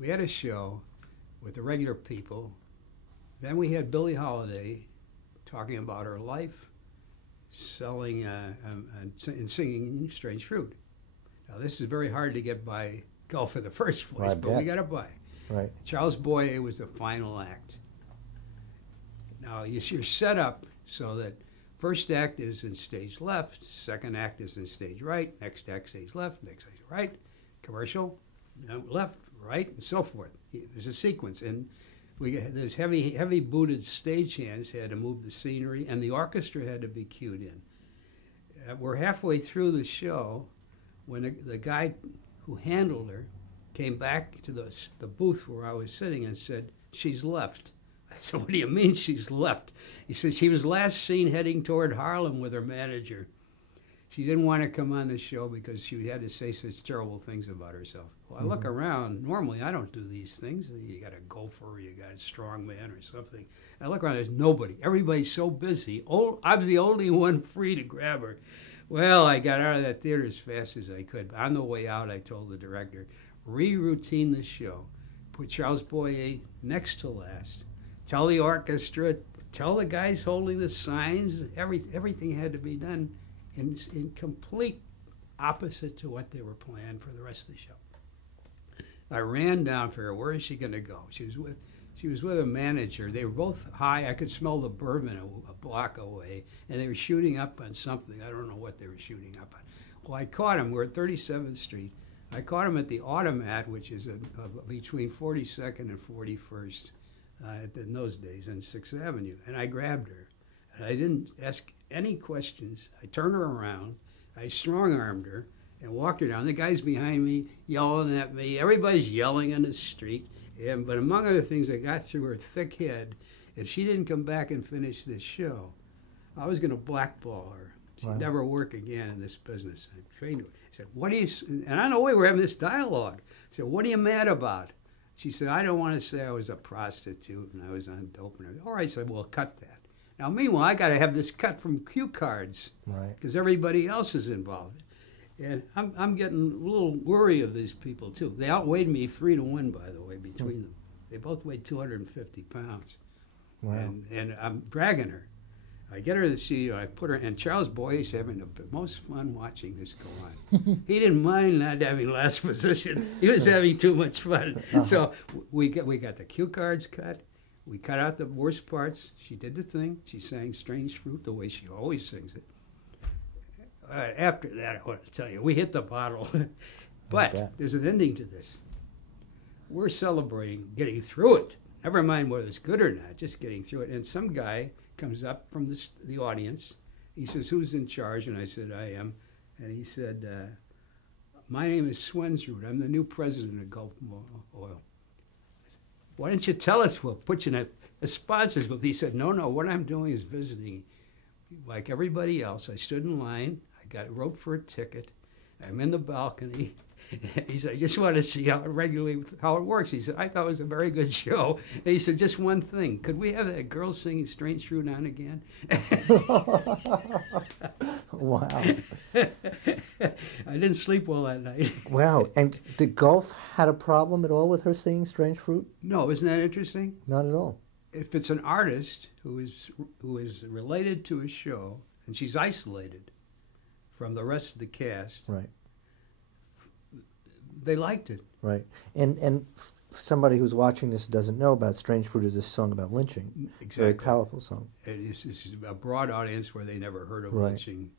we had a show with the regular people. Then we had Billie Holiday talking about her life, selling and singing Strange Fruit. Now, this is very hard to get by Gulf in the first place, but we got it by. Right. Charles Boyer was the final act. Now, you're set up so that first act is in stage left, second act is in stage right, next act stage left, next stage right, commercial, left, right, and so forth. There's a sequence, and there's heavy booted stagehands had to move the scenery, and the orchestra had to be cued in. We're halfway through the show when the guy who handled her came back to the booth where I was sitting and said, "She's left." I said, "What do you mean she's left?" He says, "She was last seen heading toward Harlem with her manager. She didn't want to come on the show because she had to say such terrible things about herself." Well, I look around. Normally, I don't do these things. You got a gopher, you got a strong man or something. I look around, there's nobody. Everybody's so busy. I was the only one free to grab her. Well, I got out of that theater as fast as I could. On the way out, I told the director, re-routine the show. Put Charles Boyer next to last. Tell the orchestra, tell the guys holding the signs, everything had to be done in complete opposite to what they were planned for the rest of the show. I ran down for her. Where is she going to go? She was with a manager. They were both high. I could smell the bourbon a block away, and they were shooting up on something. I don't know what they were shooting up on. Well, I caught them. We're at 37th Street. I caught them at the Automat, which is between 42nd and 41st in those days, on 6th Avenue. And I grabbed her. And I didn't ask any questions. I turned her around. I strong-armed her and walked her down. The guys behind me yelling at me. Everybody's yelling in the street. But among other things, I got through her thick head. If she didn't come back and finish this show, I was going to blackball her. She'd never work again in this business. I trained her. I said, "What do you?" And on the way, we're having this dialogue. I said, "What are you mad about?" She said, "I don't want to say I was a prostitute and I was on dope." And all right, I said, "Well, cut that." Now, meanwhile, I got to have this cut from cue cards because everybody else is involved. And I'm getting a little worried of these people, too. They outweighed me 3-1, by the way, between them. They both weighed 250 pounds. Wow. And I'm dragging her. I get her to the studio, I put her, and Charles Boyer's having the most fun watching this go on. He didn't mind not having last position. He was having too much fun. So we got the cue cards cut. We cut out the worst parts. She did the thing. She sang Strange Fruit the way she always sings it. After that, I want to tell you, we hit the bottle. But there's an ending to this. We're celebrating getting through it. Never mind whether it's good or not, just getting through it. And some guy comes up from the audience. He says, "Who's in charge?" And I said, "I am." And he said, "My name is Swensrud. I'm the new president of Gulf Oil. Why don't you tell us? We'll put you in a sponsors booth." He said, no, what I'm doing is visiting. Like everybody else, I stood in line. I wrote for a ticket. I'm in the balcony. He said, "I just want to see how it works." He said, "I thought it was a very good show." And he said, "Just one thing. Could we have that girl singing Strange Fruit on again?" Wow. I didn't sleep well that night. Wow. And did Gulf had a problem at all with her singing Strange Fruit? No, isn't that interesting? Not at all. If it's an artist who is related to a show, and she's isolated from the rest of the cast, they liked it. Right. And somebody who's watching this doesn't know about Strange Fruit is a song about lynching. Exactly. Very powerful song. It's a broad audience where they never heard of lynching.